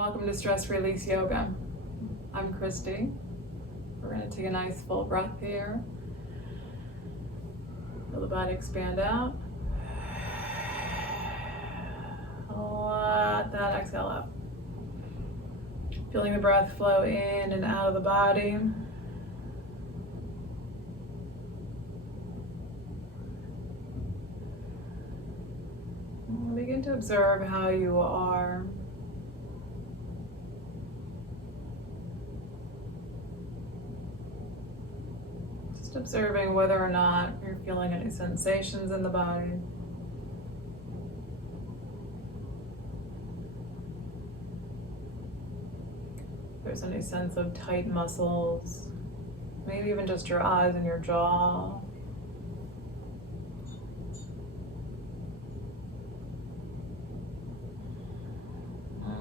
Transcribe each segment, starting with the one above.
Welcome to Stress Release Yoga. I'm Christy. We're going to take a nice full breath here. Feel the body expand out. Let that exhale up. Feeling the breath flow in and out of the body. Begin to observe how you are. Just observing whether or not you're feeling any sensations in the body. If there's any sense of tight muscles, maybe even just your eyes and your jaw.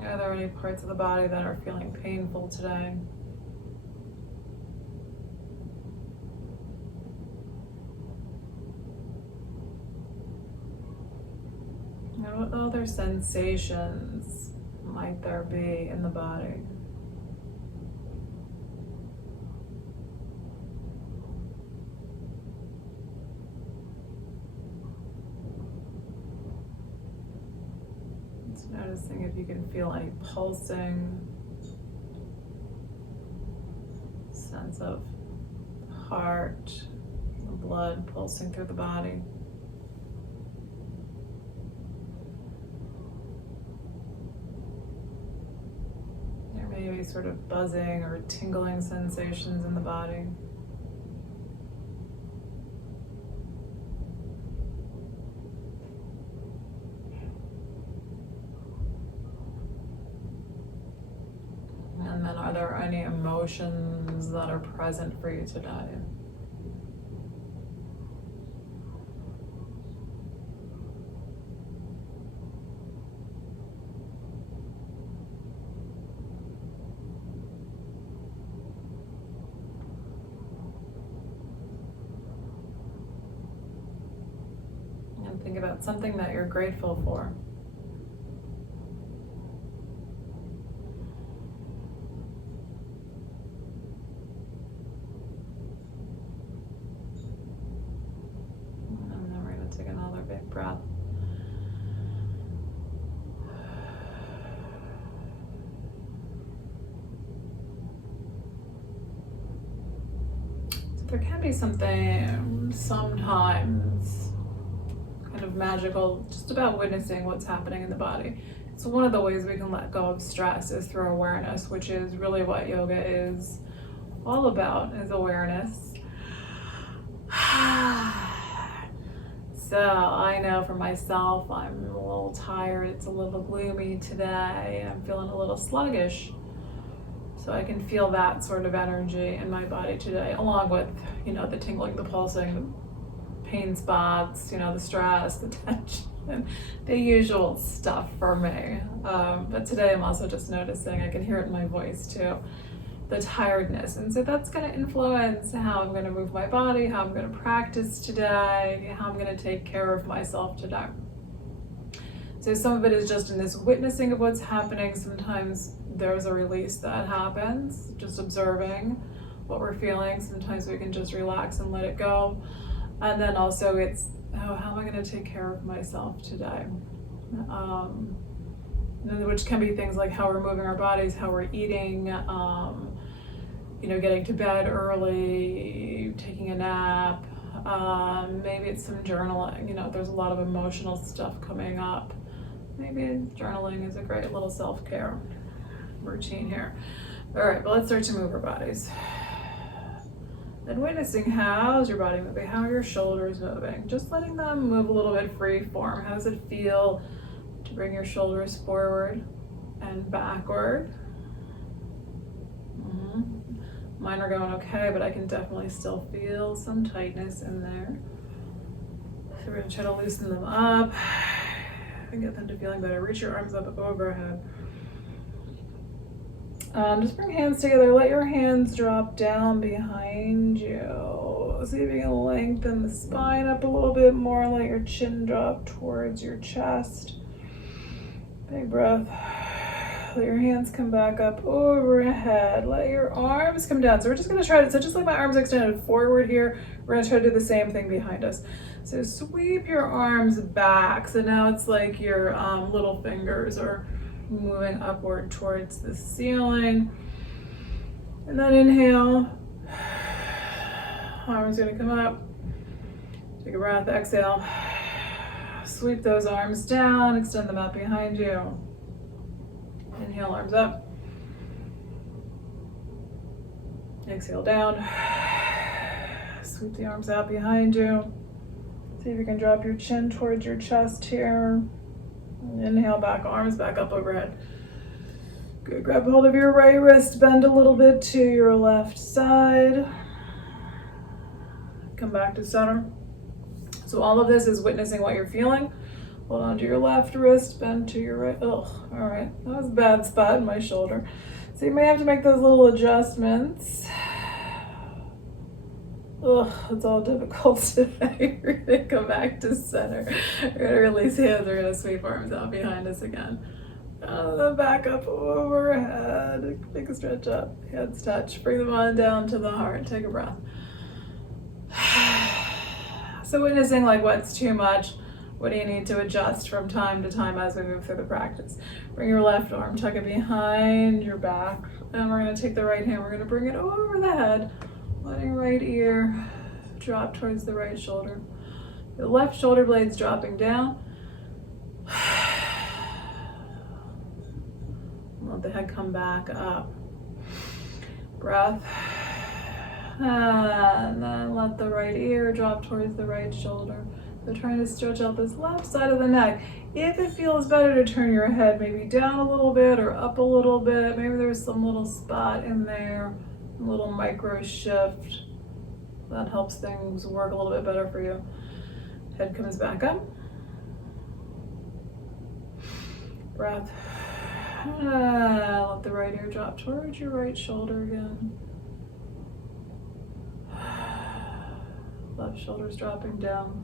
Are there any parts of the body that are feeling painful today? And what other sensations might there be in the body? Noticing if you can feel any pulsing, sense of heart, blood pulsing through the body. There may be sort of buzzing or tingling sensations in the body. And then are there any emotions that are present for you today? And think about something that you're grateful for. Take another big breath. So there can be something sometimes kind of magical just about witnessing what's happening in the body. So one of the ways we can let go of stress is through awareness, which is really what yoga is all about, is awareness. So I know for myself, I'm a little tired, it's a little gloomy today, I'm feeling a little sluggish. So I can feel that sort of energy in my body today, along with, the tingling, the pulsing, the pain spots, the stress, the tension, the usual stuff for me. But today I'm also just noticing, I can hear it in my voice too, the tiredness. And so that's going to influence how I'm going to move my body, how I'm going to practice today, how I'm going to take care of myself today. So some of it is just in this witnessing of what's happening. Sometimes there's a release that happens, just observing what we're feeling. Sometimes we can just relax and let it go. And then also it's, how am I going to take care of myself today? Which can be things like how we're moving our bodies, how we're eating, getting to bed early, taking a nap, maybe it's some journaling, there's a lot of emotional stuff coming up. Maybe journaling is a great little self-care routine here. All right, but let's start to move our bodies. And witnessing how's your body moving, how are your shoulders moving? Just letting them move a little bit free form. How does it feel to bring your shoulders forward and backward? Mine are going okay, but I can definitely still feel some tightness in there. So we're gonna try to loosen them up and get them to feeling better. Reach your arms up overhead. Just bring hands together. Let your hands drop down behind you. See if you can lengthen the spine up a little bit more. Let your chin drop towards your chest. Big breath. Let your hands come back up overhead. Let your arms come down. So we're just gonna try to, so just like my arms extended forward here, we're gonna try to do the same thing behind us. So sweep your arms back. So now it's like your little fingers are moving upward towards the ceiling. And then inhale. Arms gonna come up. Take a breath, exhale. Sweep those arms down, extend them out behind you. Inhale, arms up. Exhale down. Sweep the arms out behind you. See if you can drop your chin towards your chest here. Inhale back, arms back up overhead. Good, grab hold of your right wrist, bend a little bit to your left side. Come back to center. So all of this is witnessing what you're feeling. Hold on to your left wrist, bend to your right. Oh, all right, that was a bad spot in my shoulder. So you may have to make those little adjustments. Ugh, it's all difficult today. We're gonna come back to center. We're gonna release hands, we're gonna sweep arms out behind us again. Then back up overhead. Take a stretch up, hands touch. Bring them on down to the heart, take a breath. So witnessing like what's too much, what do you need to adjust from time to time as we move through the practice. Bring your left arm, tuck it behind your back, and we're gonna take the right hand, we're gonna bring it over the head, letting right ear drop towards the right shoulder. The left shoulder blade's dropping down. Let the head come back up. Breath. And then let the right ear drop towards the right shoulder. So trying to stretch out this left side of the neck. If it feels better to turn your head maybe down a little bit or up a little bit, maybe there's some little spot in there, a little micro shift. That helps things work a little bit better for you. Head comes back up. Breath. Let the right ear drop towards your right shoulder again. Left shoulder's dropping down.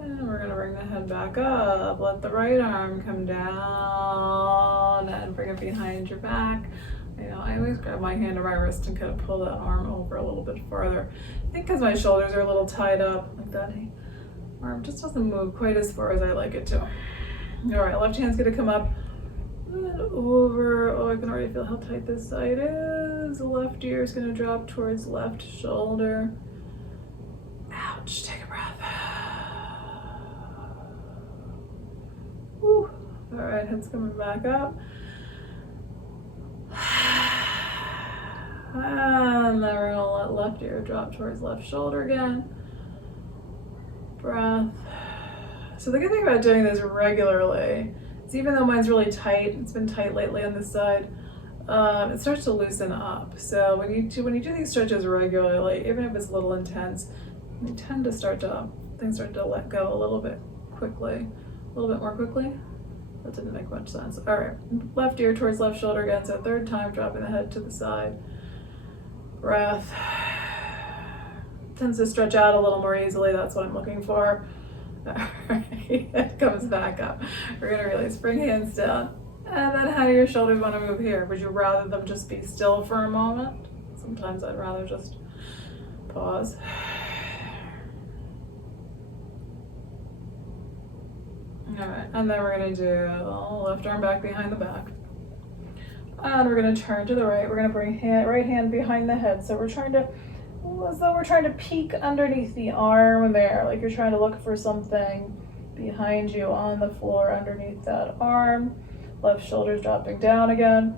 And we're gonna bring the head back up. Let the right arm come down and bring it behind your back. You know, I always grab my hand to my wrist and kind of pull that arm over a little bit farther. I think because my shoulders are a little tied up like that. Arm just doesn't move quite as far as I like it to. All right, left hand's gonna come up and over. Oh, I can already feel how tight this side is. The left ear is gonna drop towards left shoulder. Ouch, take a breath. Whew. All right, head's coming back up. And then we're gonna let left ear drop towards left shoulder again. Breath. So the good thing about doing this regularly is even though mine's really tight, it's been tight lately on this side, it starts to loosen up. So when you do these stretches regularly, even if it's a little intense, you tend to things start to let go a little bit more quickly. That didn't make much sense. All right, left ear towards left shoulder again. So third time, dropping the head to the side. Breath. Tends to stretch out a little more easily. That's what I'm looking for. All right, it comes back up. We're gonna release, bring hands down. And then how do your shoulders wanna move here? Would you rather them just be still for a moment? Sometimes I'd rather just pause. All right, and then we're gonna do left arm back behind the back. And we're gonna turn to the right. We're gonna bring right hand behind the head. So we're trying to, as though we're trying to peek underneath the arm there, like you're trying to look for something behind you on the floor underneath that arm. Left shoulder's dropping down again.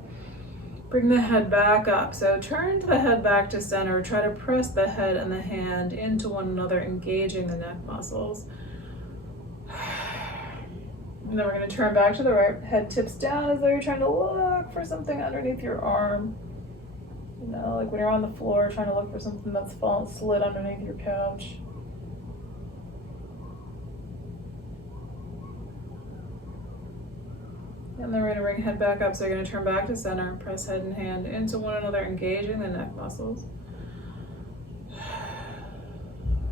Bring the head back up. So turn the head back to center. Try to press the head and the hand into one another, engaging the neck muscles. And then we're going to turn back to the right. Head tips down as though you're trying to look for something underneath your arm. You know, like when you're on the floor trying to look for something that's slid underneath your couch. And then we're going to bring head back up. So you're going to turn back to center. Press head and hand into one another, engaging the neck muscles.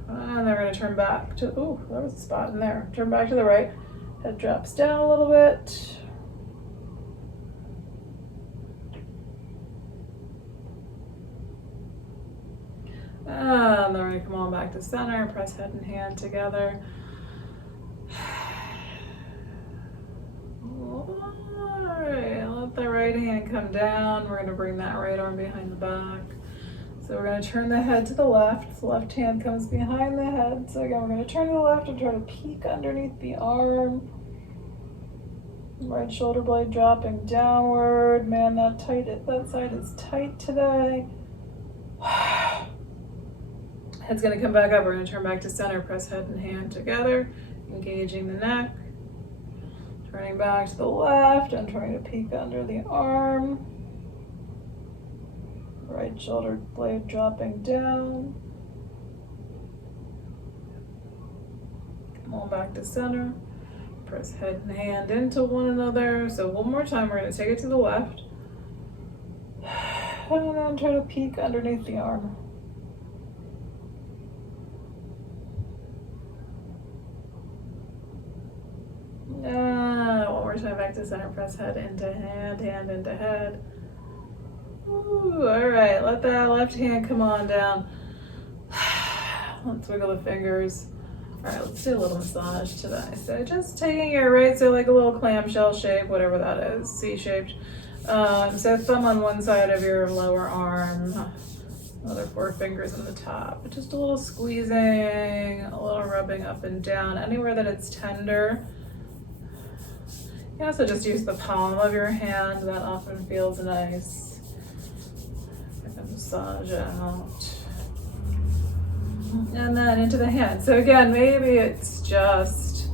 And then we're going to turn back to, ooh, there was a spot in there. Turn back to the right. Head drops down a little bit. And then we're gonna come on back to center, press head and hand together. Alright, let the right hand come down. We're gonna bring that right arm behind the back. So we're gonna turn the head to the left. The left hand comes behind the head. So again, we're gonna turn to the left and try to peek underneath the arm. Right shoulder blade dropping downward. Man, that side is tight today. Head's gonna come back up. We're gonna turn back to center, press head and hand together, engaging the neck. Turning back to the left and trying to peek under the arm. Right shoulder blade dropping down. Come on back to center. Press head and hand into one another. So one more time, we're gonna take it to the left. And then try to peek underneath the arm. One more time back to center, press head into hand, hand into head. Ooh, all right, let that left hand come on down. Let's wiggle the fingers. All right, let's do a little massage today. So just taking your right, so like a little clamshell shape, whatever that is, C-shaped. So thumb on one side of your lower arm, other 4 fingers on the top. Just a little squeezing, a little rubbing up and down, anywhere that it's tender. You can also just use the palm of your hand. That often feels nice. I can massage out. And then into the hand. So again, maybe it's just,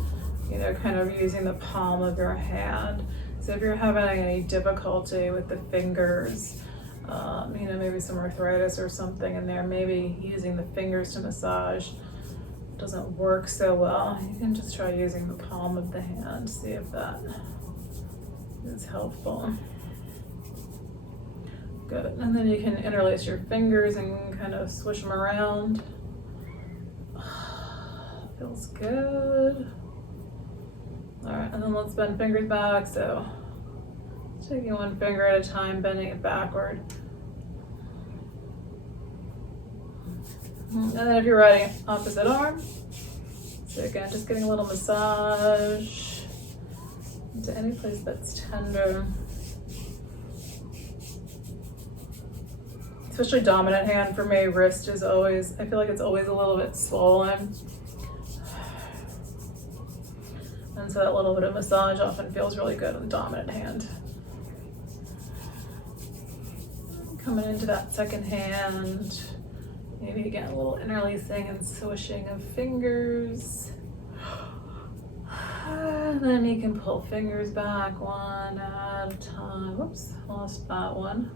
kind of using the palm of your hand. So if you're having any difficulty with the fingers, maybe some arthritis or something in there, maybe using the fingers to massage doesn't work so well, you can just try using the palm of the hand, see if that is helpful. Good, and then you can interlace your fingers and kind of swish them around. Feels good. All right, and then let's bend fingers back. So taking one finger at a time, bending it backward. And then if you're ready, opposite arm. So again, just getting a little massage into any place that's tender. Especially dominant hand for me, wrist is always, I feel like it's always a little bit swollen. And so that little bit of massage often feels really good on the dominant hand. Coming into that second hand, maybe again a little interlacing and swishing of fingers. And then you can pull fingers back one at a time. Whoops, lost that one.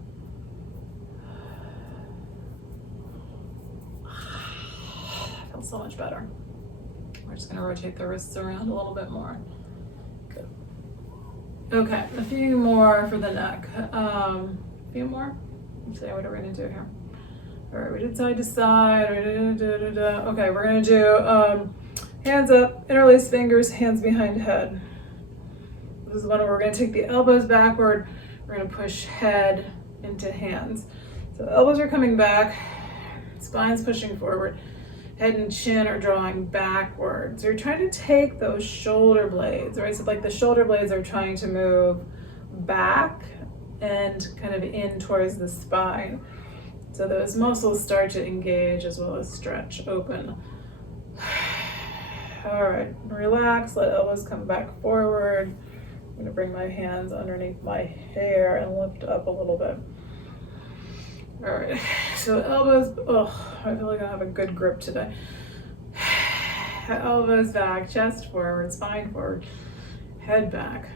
Feels so much better. We're just gonna rotate the wrists around a little bit more. Good. Okay, a few more for the neck. A few more? Let's see what are we gonna do here. All right, we did side to side. Okay, we're gonna do hands up, interlace fingers, hands behind head. This is one where we're gonna take the elbows backward. We're gonna push head into hands. So the elbows are coming back, spine's pushing forward. Head and chin are drawing backwards. You're trying to take those shoulder blades, right? So like the shoulder blades are trying to move back and kind of in towards the spine. So those muscles start to engage as well as stretch open. All right, relax, let elbows come back forward. I'm gonna bring my hands underneath my hair and lift up a little bit. All right, so elbows, I feel like I have a good grip today. Elbows back, chest forward, spine forward, head back.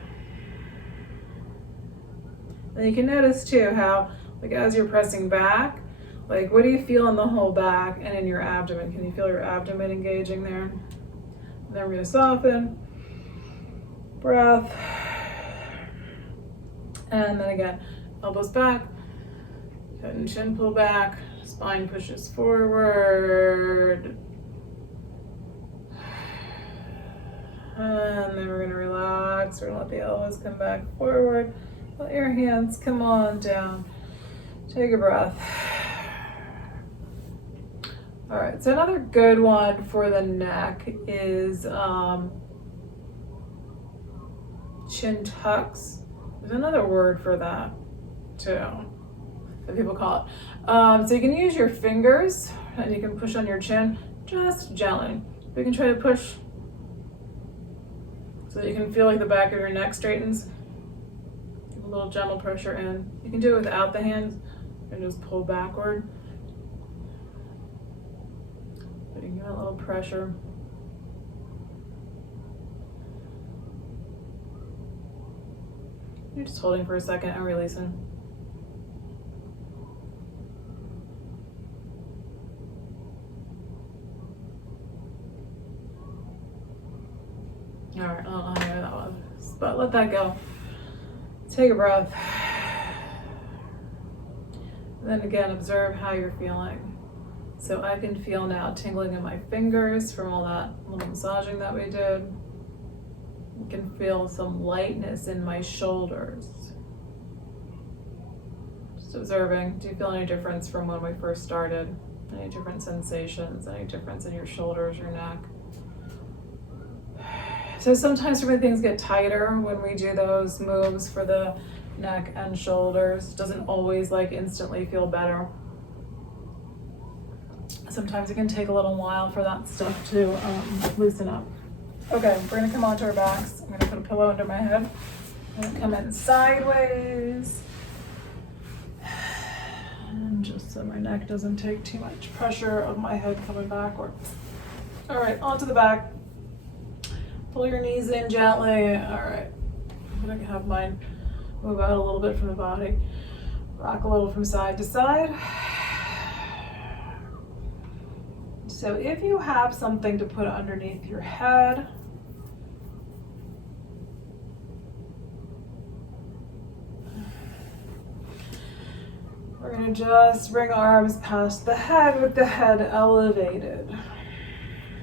And you can notice too how, like as you're pressing back, like what do you feel in the whole back and in your abdomen? Can you feel your abdomen engaging there? And then we're gonna soften, breath. And then again, elbows back, head and chin pull back, spine pushes forward. And then we're gonna relax. We're gonna let the elbows come back forward. Let your hands come on down. Take a breath. All right, so another good one for the neck is chin tucks. There's another word for that too, that people call it. So you can use your fingers and you can push on your chin just gently. You can try to push so that you can feel like the back of your neck straightens. A little gentle pressure in. You can do it without the hands and just pull backward. But you can give it a little pressure. You're just holding for a second and releasing. All right, I don't know how to hear that one, but let that go. Take a breath. And then again, observe how you're feeling. So I can feel now tingling in my fingers from all that little massaging that we did. I can feel some lightness in my shoulders. Just observing. Do you feel any difference from when we first started? Any different sensations? Any difference in your shoulders, your neck? So sometimes for me things get tighter when we do those moves for the neck and shoulders. It doesn't always like instantly feel better. Sometimes it can take a little while for that stuff to loosen up. Okay, we're gonna come onto our backs. I'm gonna put a pillow under my head. I'm gonna come in sideways. And just so my neck doesn't take too much pressure of my head coming backwards. All right, onto the back. Pull your knees in gently. All right, I'm gonna have mine move out a little bit from the body. Rock a little from side to side. So if you have something to put underneath your head, we're gonna just bring arms past the head with the head elevated.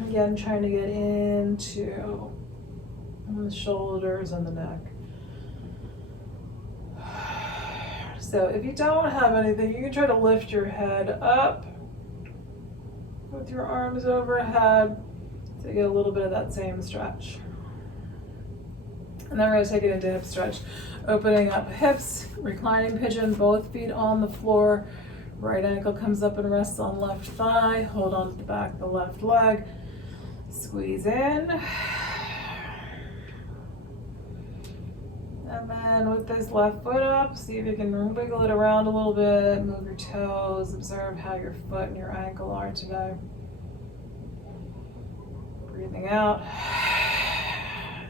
Again, trying to get into the shoulders and the neck. So if you don't have anything, you can try to lift your head up with your arms overhead to get a little bit of that same stretch. And then we're going to take it into hip stretch. Opening up hips, reclining pigeon, both feet on the floor. Right ankle comes up and rests on left thigh. Hold on to the back of the left leg. Squeeze in. And then with this left foot up, see if you can wiggle it around a little bit, move your toes, observe how your foot and your ankle are today. Breathing out.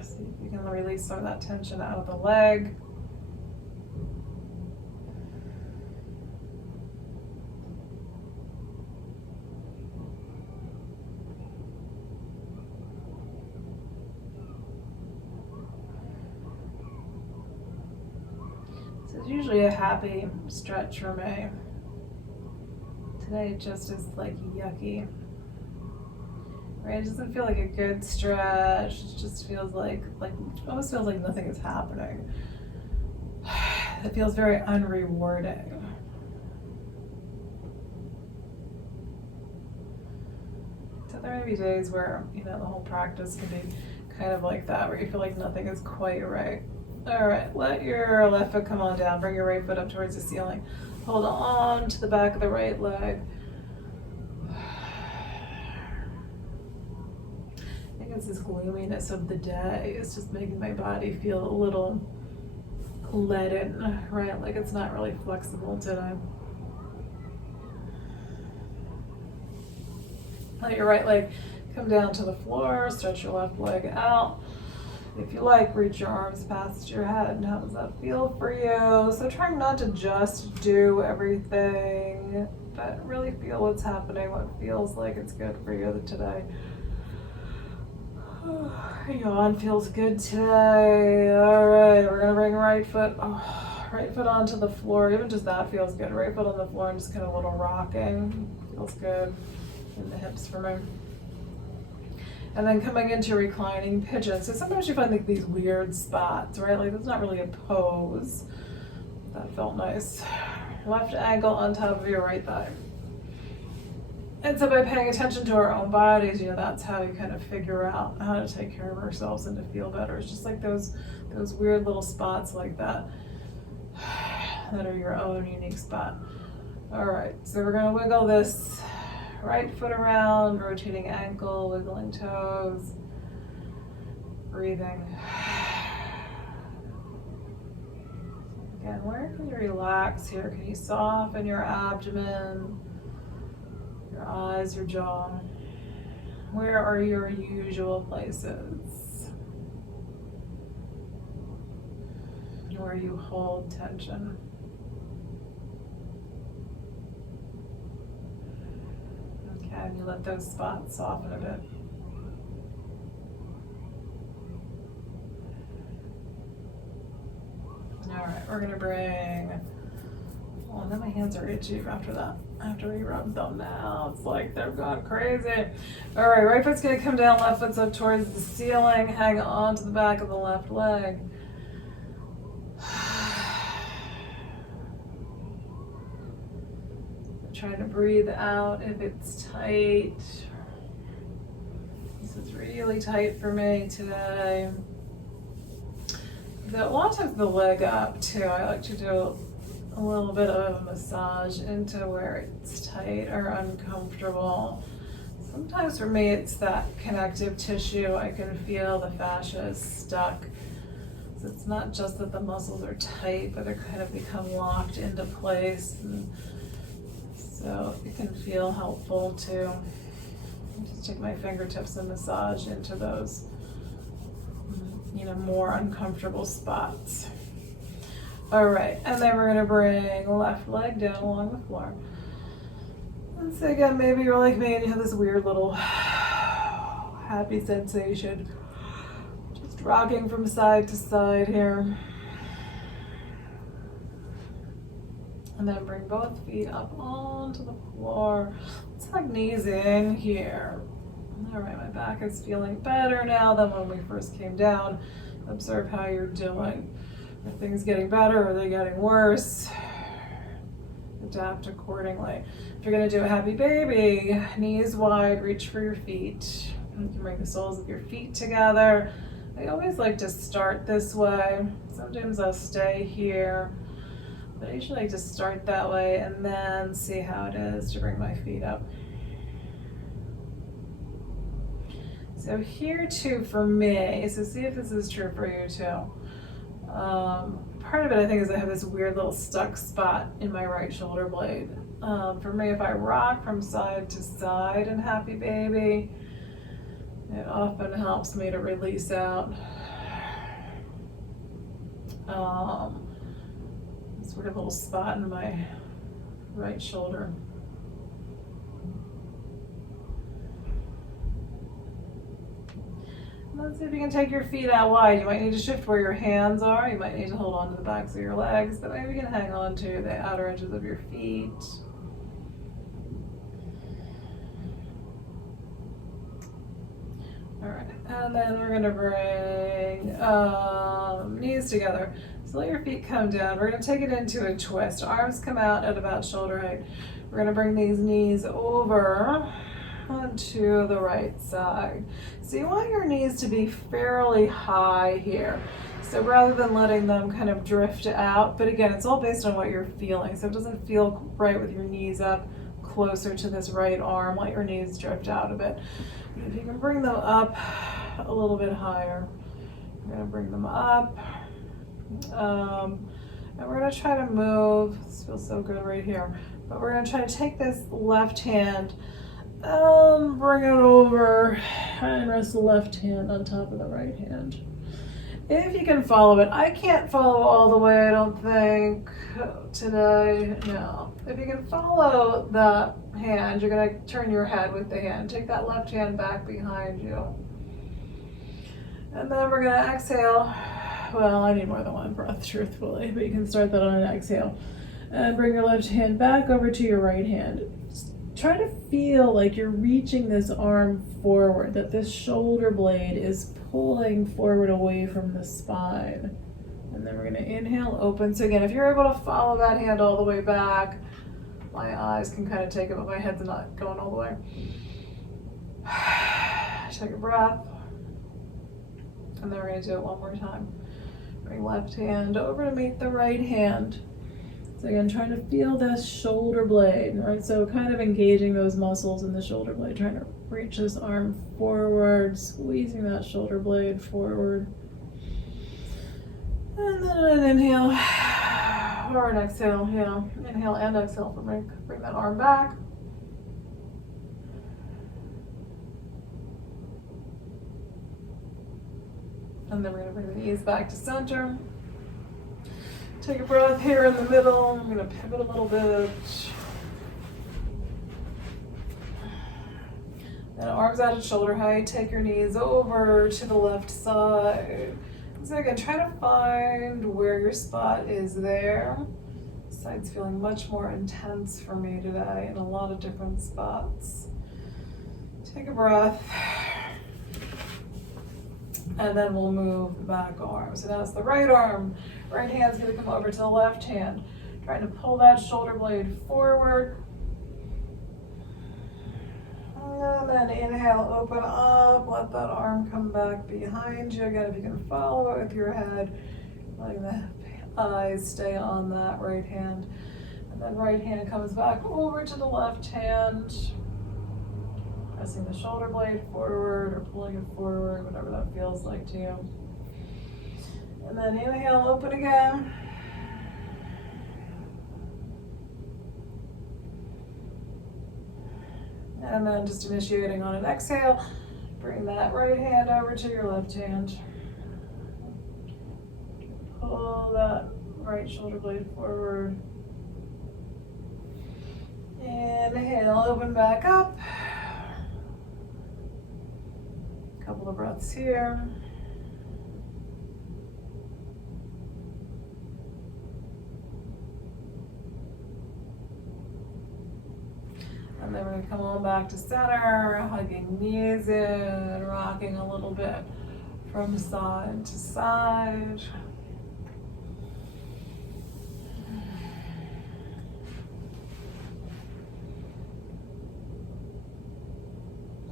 See if you can release some of that tension out of the leg. It's usually a happy stretch for me. Today it just is like yucky. Right? It doesn't feel like a good stretch. It just feels like almost feels like nothing is happening. It feels very unrewarding. So there may be days where, the whole practice can be kind of like that, where you feel like nothing is quite right. All right, let your left foot come on down. Bring your right foot up towards the ceiling. Hold on to the back of the right leg. I think it's this gloominess of the day. It's just making my body feel a little leaden, right? Like it's not really flexible today. Let your right leg come down to the floor. Stretch your left leg out. If you like, reach your arms past your head. How does that feel for you? So trying not to just do everything, but really feel what's happening, what feels like it's good for you today. Yawn feels good today. All right, we're gonna bring right foot onto the floor. Even just that feels good. Right foot on the floor and just kind of a little rocking. Feels good in the hips for me. And then coming into reclining pigeon. So sometimes you find like these weird spots, right? Like that's not really a pose. That felt nice. Left ankle on top of your right thigh. And so by paying attention to our own bodies, that's how you kind of figure out how to take care of ourselves and to feel better. It's just like those weird little spots like that that are your own unique spot. All right, so we're gonna wiggle this right foot around, rotating ankle, wiggling toes, breathing. Again, where can you relax here? Can you soften your abdomen, your eyes, your jaw? Where are your usual places? Where you hold tension? Okay, and you let those spots soften a bit. All right, we're gonna bring, oh, now my hands are itchy after that. After we rub them now, it's like they've gone crazy. All right, right foot's gonna come down, left foot's up towards the ceiling. Hang on to the back of the left leg. Trying to breathe out if it's tight. This is really tight for me today. A lot of times the leg up too, I like to do a little bit of a massage into where it's tight or uncomfortable. Sometimes for me it's that connective tissue. I can feel the fascia is stuck. So it's not just that the muscles are tight, but they kind of become locked into place. And so it can feel helpful to just take my fingertips and massage into those more uncomfortable spots. All right, and then we're gonna bring left leg down along the floor. And so again, maybe you're like me and you have this weird little happy sensation. Just rocking from side to side here. And then bring both feet up onto the floor. It's like knees in here. All right, my back is feeling better now than when we first came down. Observe how you're doing. Are things getting better? Are they getting worse? Adapt accordingly. If you're gonna do a happy baby, knees wide, reach for your feet. You can bring the soles of your feet together. I always like to start this way. Sometimes I'll stay here, but I usually like to start that way and then see how it is to bring my feet up. So here too for me, so see if this is true for you too. Part of it I think is I have this weird little stuck spot in my right shoulder blade. For me, if I rock from side to side in Happy Baby, it often helps me to release out this weird little spot in my right shoulder. Let's see if you can take your feet out wide. You might need to shift where your hands are. You might need to hold on to the backs of your legs, but maybe you can hang on to the outer edges of your feet. All right, and then we're gonna bring knees together. So let your feet come down. We're gonna take it into a twist. Arms come out at about shoulder height. We're gonna bring these knees over onto the right side. So you want your knees to be fairly high here. So rather than letting them kind of drift out, but again, it's all based on what you're feeling. So it doesn't feel right with your knees up closer to this right arm, let your knees drift out a bit. If you can bring them up a little bit higher, we're gonna bring them up. And we're gonna try to move, this feels so good right here, but we're gonna try to take this left hand, bring it over and rest the left hand on top of the right hand. If you can follow it. I can't follow all the way, I don't think, today, no. If you can follow the hand, you're gonna turn your head with the hand. Take that left hand back behind you. And then we're gonna exhale. Well, I need more than one breath, truthfully, but you can start that on an exhale. And bring your left hand back over to your right hand. try to feel like you're reaching this arm forward, that this shoulder blade is pulling forward away from the spine. And then we're going to inhale, open. So again, if you're able to follow that hand all the way back, my eyes can kind of take it, but my head's not going all the way. Take a breath. And then we're going to do it one more time. Bring left hand over to meet the right hand. So again, trying to feel this shoulder blade, right? So kind of engaging those muscles in the shoulder blade, trying to reach this arm forward, squeezing that shoulder blade forward. And then an inhale or an exhale, inhale and exhale for me. Bring that arm back. And then we're going to bring the knees back to center. Take a breath here in the middle. I'm going to pivot a little bit. And arms out at shoulder height. Take your knees over to the left side. So again, try to find where your spot is there. This side's feeling much more intense for me today in a lot of different spots. Take a breath. And then we'll move the back arm. So now it's the right arm. Right hand's gonna come over to the left hand. Trying to pull that shoulder blade forward. And then inhale, open up. Let that arm come back behind you. Again, if you can follow it with your head, letting the eyes stay on that right hand. And then right hand comes back over to the left hand. Pressing the shoulder blade forward or pulling it forward, whatever that feels like to you. And then inhale, open again. And then just initiating on an exhale, bring that right hand over to your left hand. Pull that right shoulder blade forward. Inhale, open back up. Couple of breaths here. And then we're going to come on back to center, hugging knees in, rocking a little bit from side to side.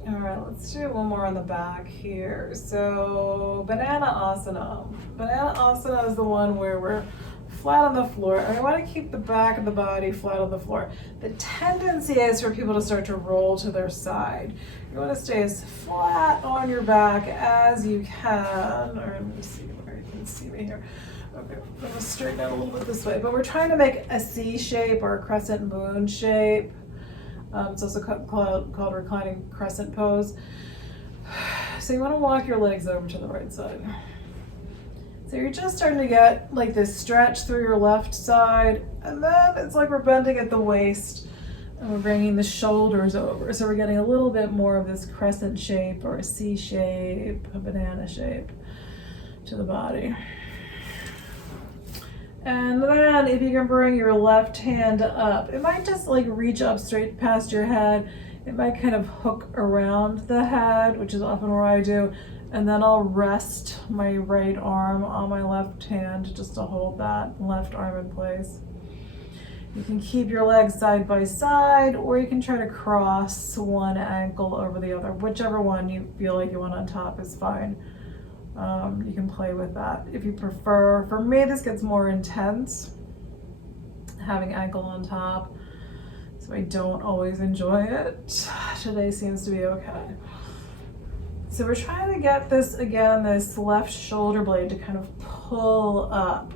All right, let's do one more on the back here. So Banana Asana. Banana Asana is the one where we're flat on the floor, and we want to keep the back of the body flat on the floor. The tendency is for people to start to roll to their side. You want to stay as flat on your back as you can. Or let me see where you can see me here. Okay, I'm going to straighten out a little bit this way, but we're trying to make a C shape or a crescent moon shape. It's also called reclining crescent pose. So you want to walk your legs over to the right side. So you're just starting to get like this stretch through your left side, and then it's like we're bending at the waist and we're bringing the shoulders over. So we're getting a little bit more of this crescent shape or a C shape, a banana shape to the body. And then if you can bring your left hand up, it might just like reach up straight past your head. It might kind of hook around the head, which is often where I do. And then I'll rest my right arm on my left hand just to hold that left arm in place. You can keep your legs side by side, or you can try to cross one ankle over the other. Whichever one you feel like you want on top is fine. You can play with that if you prefer. For me, this gets more intense, having ankle on top, so I don't always enjoy it. Today seems to be okay. So we're trying to get this, again, this left shoulder blade to kind of pull up.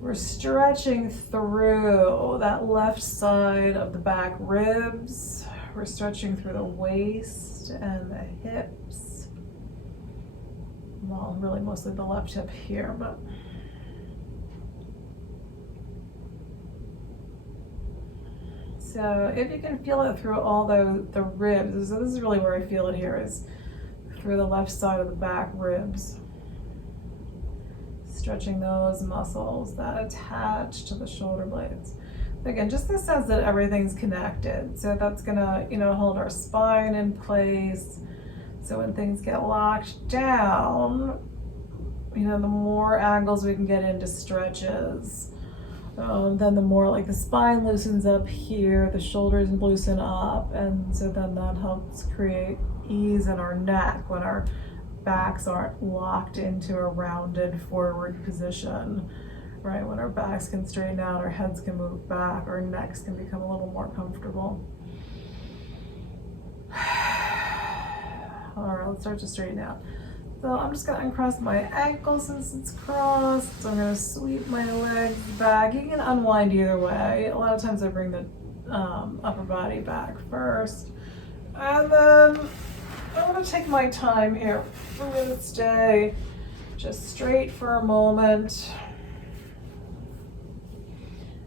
We're stretching through that left side of the back ribs. We're stretching through the waist and the hips. Well, really mostly the left hip here, but so if you can feel it through all the ribs, so this is really where I feel it here, is through the left side of the back ribs. Stretching those muscles that attach to the shoulder blades. Again, just the sense that everything's connected. So that's gonna, hold our spine in place. So when things get locked down, the more angles we can get into stretches. Then the more like the spine loosens up here, the shoulders loosen up, and so then that helps create ease in our neck when our backs aren't locked into a rounded forward position, right? When our backs can straighten out, our heads can move back, our necks can become a little more comfortable. All right, let's start to straighten out. So I'm just gonna uncross my ankle since it's crossed. So I'm gonna sweep my legs back. You can unwind either way. A lot of times I bring the upper body back first. And then I'm gonna take my time here. I'm gonna stay just straight for a moment.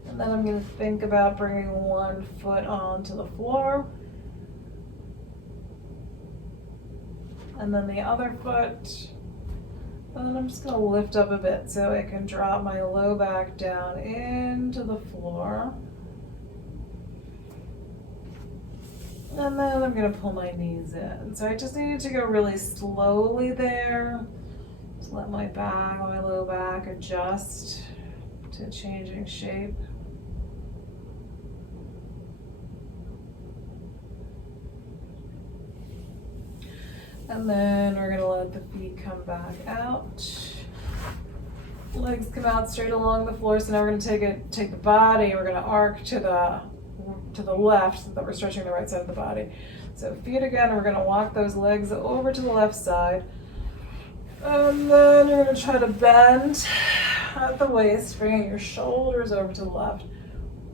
And then I'm gonna think about bringing one foot onto the floor. And then the other foot, and then I'm just gonna lift up a bit so I can drop my low back down into the floor. And then I'm gonna pull my knees in. So I just needed to go really slowly there. Just let my back, my low back adjust to changing shape. And then we're gonna let the feet come back out. Legs come out straight along the floor. So now we're gonna take the body. We're gonna arc to the left so that we're stretching the right side of the body. So feet again. We're gonna walk those legs over to the left side, and then you're gonna try to bend at the waist, bringing your shoulders over to the left.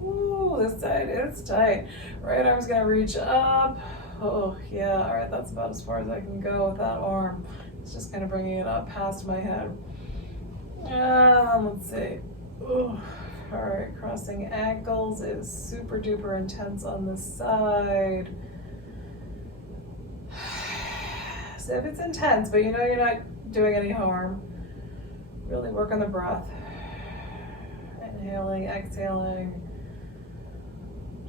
Ooh, this side is tight. Right arm's gonna reach up. Oh yeah, all right, that's about as far as I can go with that arm. It's just kind of bringing it up past my head. Let's see. Ooh. All right, crossing ankles is super duper intense on this side. So if it's intense, but you're not doing any harm, really work on the breath. Inhaling, exhaling.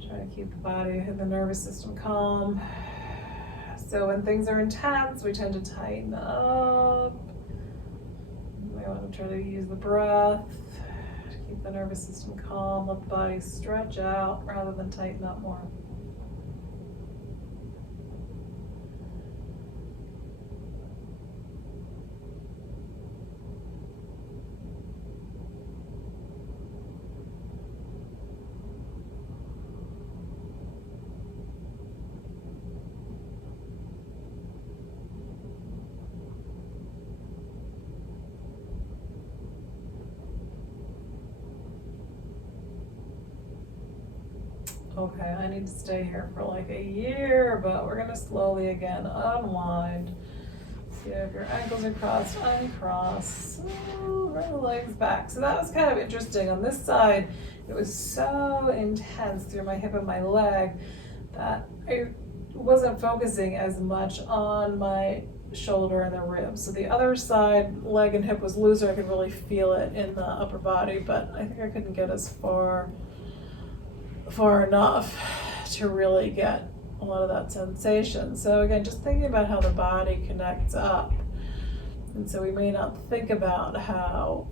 Try to keep the body and the nervous system calm. So when things are intense, we tend to tighten up. We want to try to use the breath to keep the nervous system calm, let the body stretch out rather than tighten up more. Okay, I need to stay here for like a year, but we're gonna slowly again unwind. See if your ankles are crossed, uncross. Ooh, bring the legs back. So that was kind of interesting. On this side, it was so intense through my hip and my leg that I wasn't focusing as much on my shoulder and the ribs. So the other side, leg and hip was looser. I could really feel it in the upper body, but I think I couldn't get as far enough to really get a lot of that sensation. So again, just thinking about how the body connects up. And so we may not think about how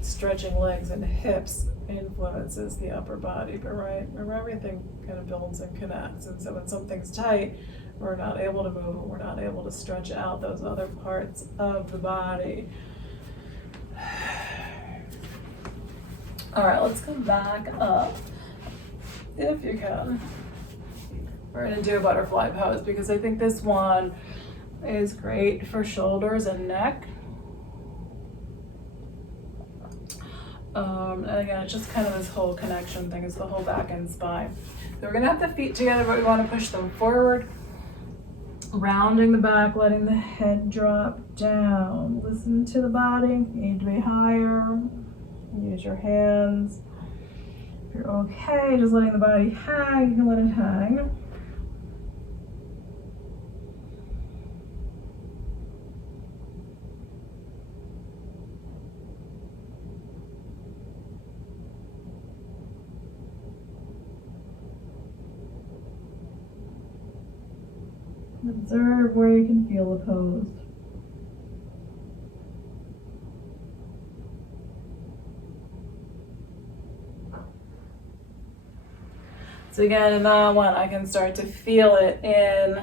stretching legs and hips influences the upper body, but right, remember everything kind of builds and connects. And so when something's tight, we're not able to move, we're not able to stretch out those other parts of the body. All right, let's come back up, if you can. We're gonna do a butterfly pose because I think this one is great for shoulders and neck. And again, it's just kind of this whole connection thing, it's the whole back and spine. So we're gonna have the feet together, but we wanna push them forward, rounding the back, letting the head drop down. Listen to the body, you need to be higher. Use your hands. If you're okay, just letting the body hang, you can let it hang. Observe where you can feel the pose. So again, in that one, I can start to feel it in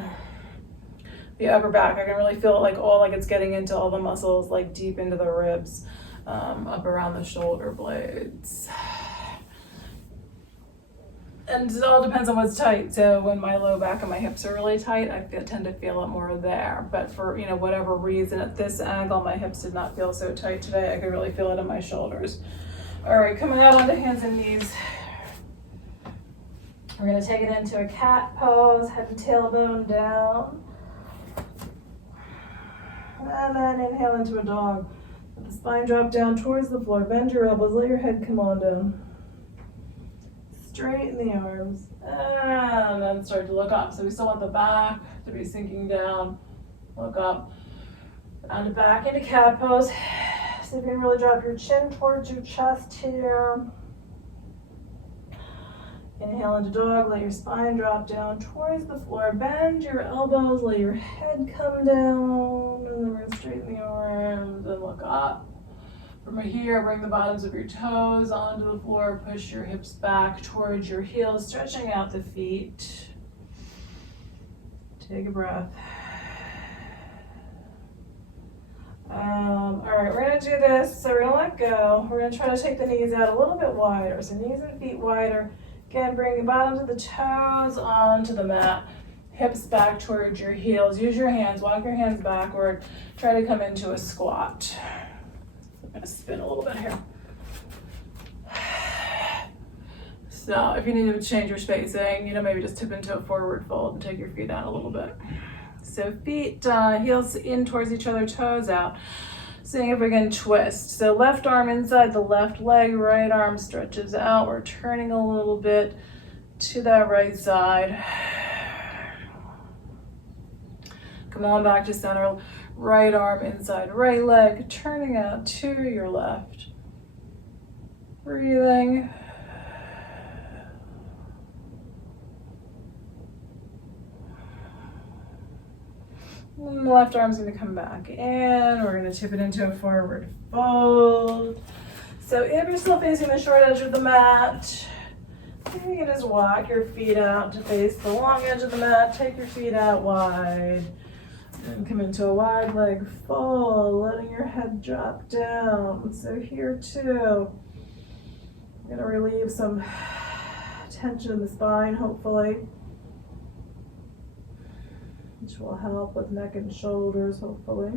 the upper back. I can really feel it like it's getting into all the muscles, like deep into the ribs, up around the shoulder blades. And it all depends on what's tight. So when my low back and my hips are really tight, I tend to feel it more there. But for whatever reason, at this angle, my hips did not feel so tight today. I could really feel it in my shoulders. All right, coming out onto hands and knees. We're gonna take it into a cat pose, head and tailbone down. And then inhale into a dog. Let the spine drop down towards the floor. Bend your elbows, let your head come on down. Straighten the arms, and then start to look up. So we still want the back to be sinking down. Look up, down to back into cat pose. So you can really drop your chin towards your chest here. Inhale into dog, let your spine drop down towards the floor. Bend your elbows, let your head come down, and then we're gonna straighten the arms and look up. From here, bring the bottoms of your toes onto the floor, push your hips back towards your heels, stretching out the feet. Take a breath. All right, we're gonna do this, so we're gonna let go. We're gonna try to take the knees out a little bit wider, so knees and feet wider. Again, bring the bottoms of the toes onto the mat, hips back towards your heels. Use your hands, walk your hands backward. Try to come into a squat. I'm gonna spin a little bit here. So if you need to change your spacing, maybe just tip into a forward fold and take your feet out a little bit. So feet, heels in towards each other, toes out. Seeing if we can twist. So left arm inside the left leg, right arm stretches out. We're turning a little bit to that right side. Come on back to center. Right arm inside right leg, turning out to your left. Breathing. And the left arm's gonna come back in. We're gonna tip it into a forward fold. So if you're still facing the short edge of the mat, you can just walk your feet out to face the long edge of the mat. Take your feet out wide. And come into a wide leg fold, letting your head drop down. So here too, I'm gonna relieve some tension in the spine, hopefully, which will help with neck and shoulders, hopefully.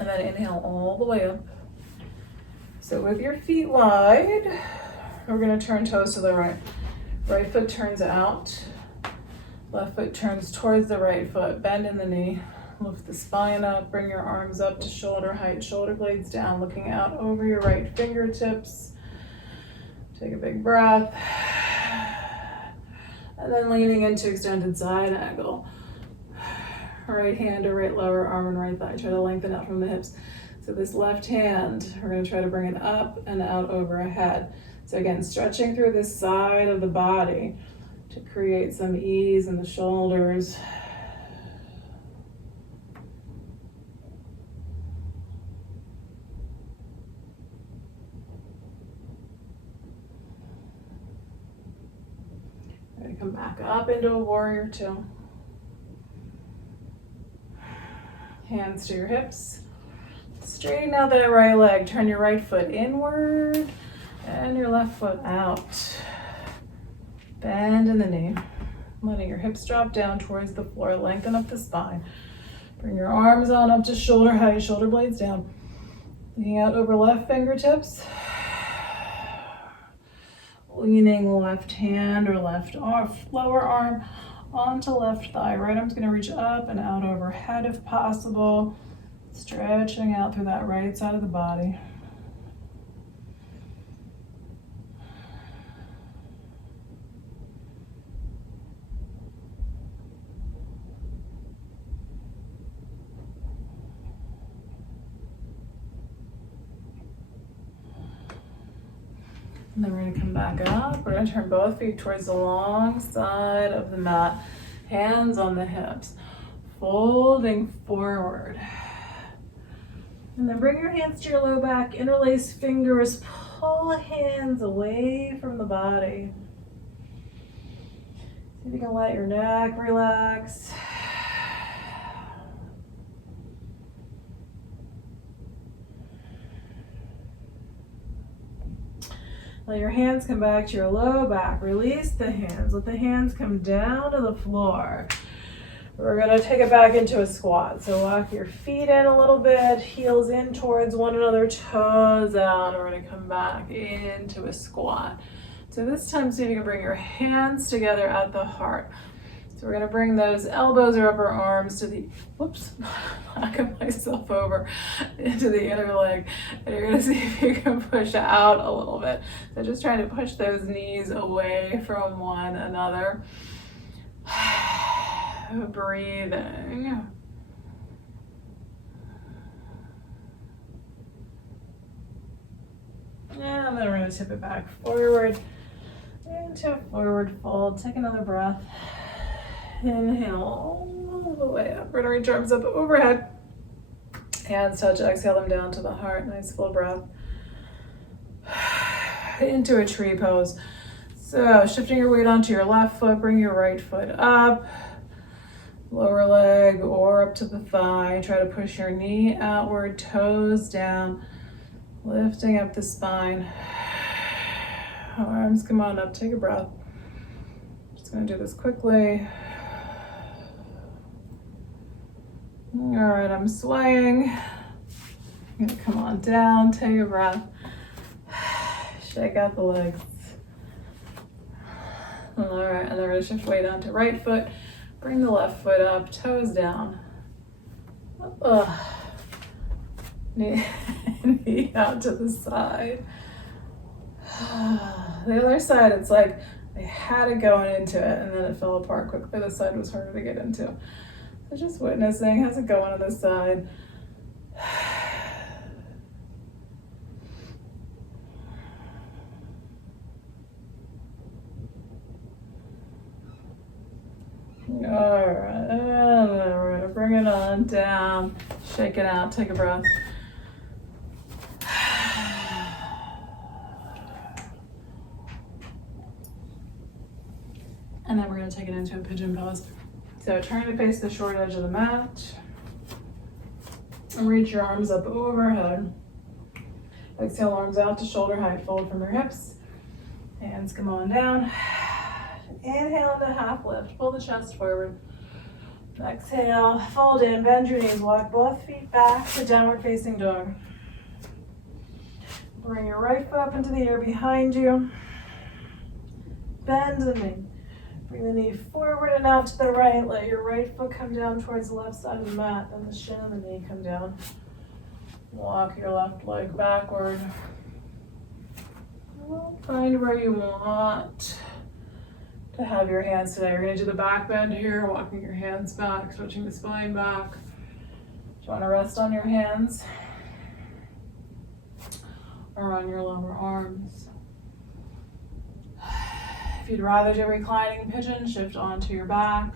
And then inhale all the way up. So with your feet wide, we're gonna turn toes to the right. Right foot turns out, left foot turns towards the right foot. Bend in the knee, lift the spine up, bring your arms up to shoulder height, shoulder blades down, looking out over your right fingertips. Take a big breath. And then leaning into extended side angle. Right hand or right lower arm and right thigh. Try to lengthen out from the hips. So this left hand, we're gonna try to bring it up and out overhead. So again, stretching through this side of the body to create some ease in the shoulders. Ready to come back up into a warrior two. Hands to your hips. Straighten out that right leg. Turn your right foot inward and your left foot out. Bend in the knee. Letting your hips drop down towards the floor. Lengthen up the spine. Bring your arms on up to shoulder height, shoulder blades down. Leaning out over left fingertips. Leaning left hand or left arm, lower arm onto left thigh. Right arm's gonna reach up and out overhead if possible. Stretching out through that right side of the body. And then we're gonna come back up. We're gonna turn both feet towards the long side of the mat. Hands on the hips, folding forward. And then bring your hands to your low back, interlace fingers, pull hands away from the body. See if you can let your neck relax. Let your hands come back to your low back. Release the hands. Let the hands come down to the floor. We're gonna take it back into a squat. So walk your feet in a little bit, heels in towards one another, toes out. We're gonna come back into a squat. So this time, see if you can bring your hands together at the heart. So we're gonna bring those elbows or upper arms to the, whoops, knocking myself over into the inner leg. And you're gonna see if you can push out a little bit. So just trying to push those knees away from one another. Breathing. And then we're gonna tip it back forward into a forward fold. Take another breath. Inhale all the way up. We're gonna reach arms up overhead. Hands touch, exhale them down to the heart. Nice full breath. Into a tree pose. So shifting your weight onto your left foot, bring your right foot up. Lower leg or up to the thigh. Try to push your knee outward, toes down. Lifting up the spine. Arms come on up, take a breath. Just gonna do this quickly. All right, I'm swaying. I'm gonna come on down, take a breath. Shake out the legs. All right, and then we're gonna shift weight onto right foot. Bring the left foot up, toes down. Knee out to the side. The other side, it's like I had it going into it and then it fell apart quickly. This side was harder to get into. So just witnessing, how's it going on this side? All right, and then we're gonna bring it on down, shake it out, take a breath. And then we're gonna take it into a pigeon pose. So turn to face the short edge of the mat. And reach your arms up overhead. Exhale, arms out to shoulder height, fold from your hips. Hands come on down. Inhale into half lift, pull the chest forward. Exhale, fold in, bend your knees, walk both feet back to downward facing dog. Bring your right foot up into the air behind you. Bend the knee. Bring the knee forward and out to the right. Let your right foot come down towards the left side of the mat, then the shin and the knee come down. Walk your left leg backward. Find where you want to have your hands today. We're gonna do the back bend here, walking your hands back, stretching the spine back. Do you wanna rest on your hands or on your lower arms? If you'd rather do reclining pigeon, shift onto your back.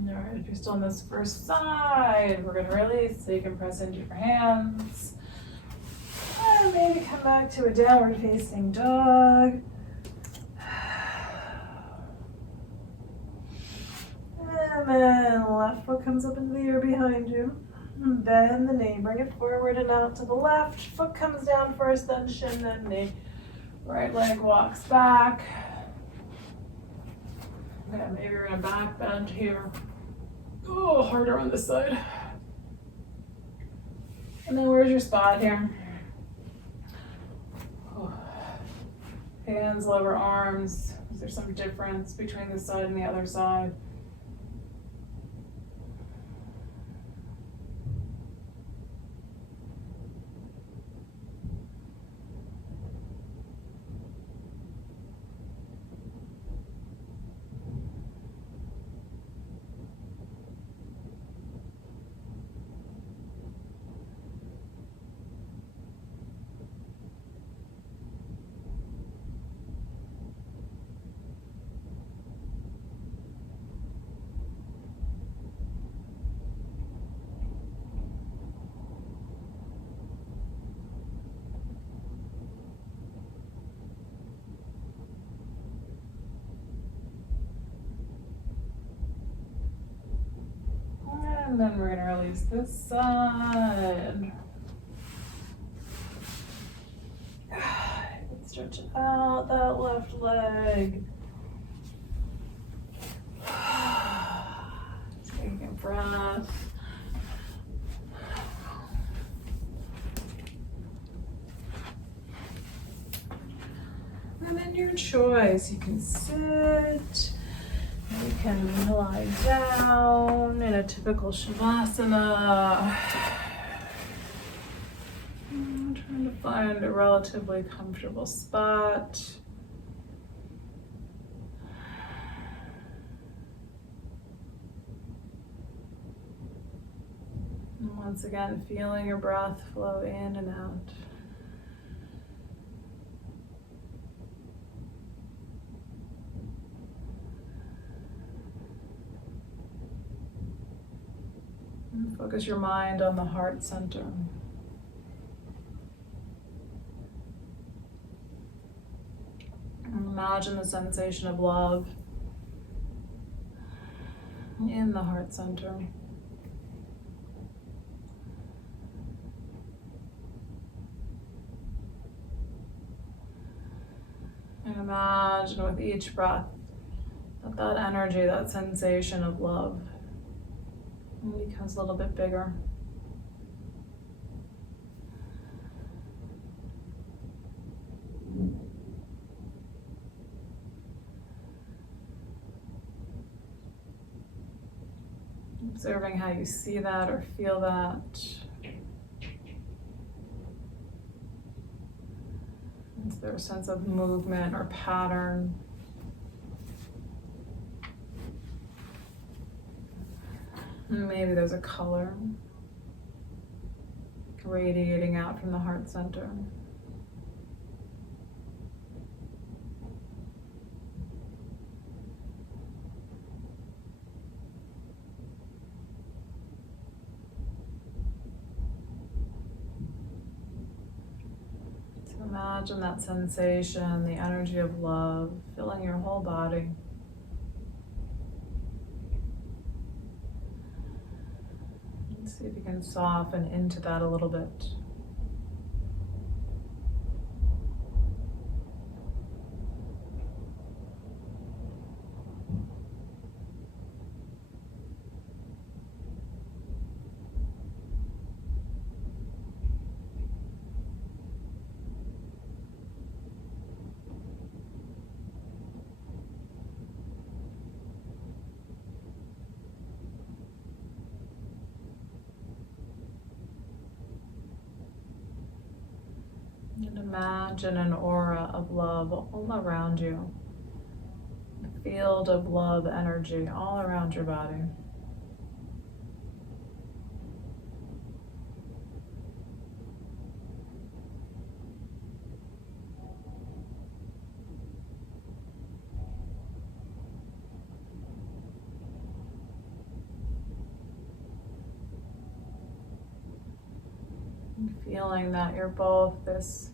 All right, if you're still on this first side, we're gonna release so you can press into your hands. And maybe come back to a downward facing dog. And then left foot comes up into the air behind you. Bend the knee, bring it forward and out to the left. Foot comes down first, then shin, then knee. Right leg walks back. Okay, maybe we're gonna back bend here. Oh, harder on this side. And then where's your spot here? Oh. Hands, lower arms. Is there some difference between this side and the other side? And then we're gonna release this side. Stretch out that left leg. Taking a breath. And then your choice. You can sit. You can lie down in a typical Shavasana. I'm trying to find a relatively comfortable spot. And once again, feeling your breath flow in and out. Focus your mind on the heart center. And imagine the sensation of love in the heart center. And imagine with each breath that energy, that sensation of love becomes a little bit bigger. Observing how you see that or feel that. Is there a sense of movement or pattern? Maybe there's a color radiating out from the heart center. So imagine that sensation, the energy of love filling your whole body. See if you can soften into that a little bit. And imagine an aura of love all around you. A field of love energy all around your body. And feeling that you're both this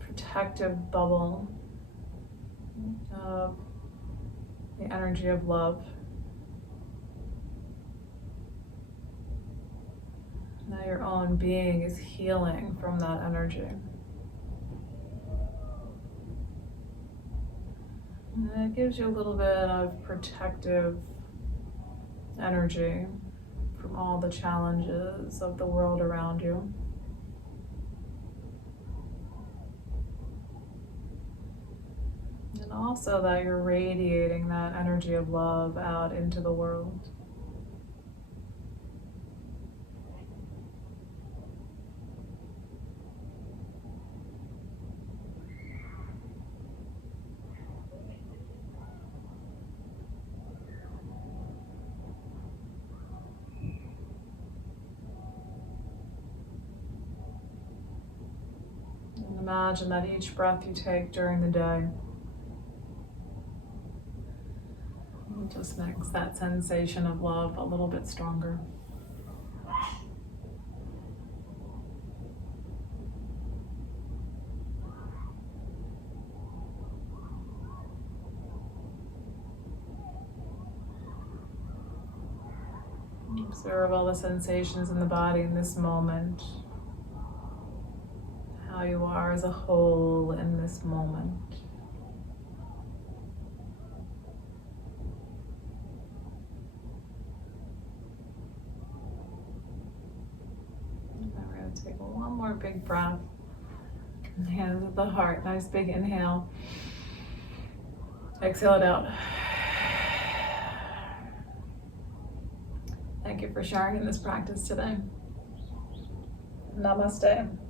protective bubble of the energy of love. your own being is healing from that energy. And it gives you a little bit of protective energy from all the challenges of the world around you. And also that you're radiating that energy of love out into the world. And imagine that each breath you take during the day just makes that sensation of love a little bit stronger. Observe all the sensations in the body in this moment. How you are as a whole in this moment. And then we're going to take one more big breath. Hands at the heart. Nice big inhale. Exhale it out. Thank you for sharing in this practice today. Namaste.